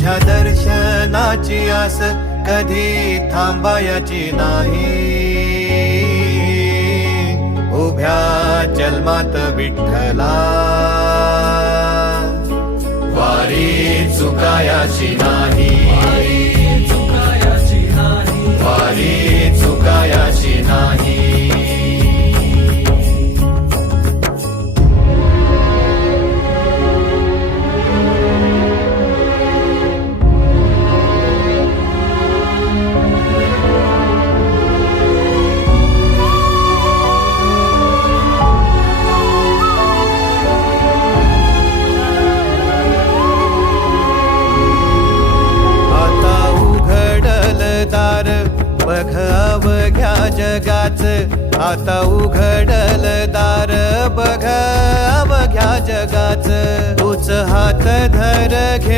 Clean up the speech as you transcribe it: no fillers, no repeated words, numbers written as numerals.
तुझ्या दर्शनाची आस कधी थांबायची नाही. उभ्या जन्मात विठ्ठला वारी चुकायाची नाही. वारी चुकायाची नाही. बघ अवघ्या जगाच, आता उघडल दार बघ अवघ्या जगाच. तूच हात धर घे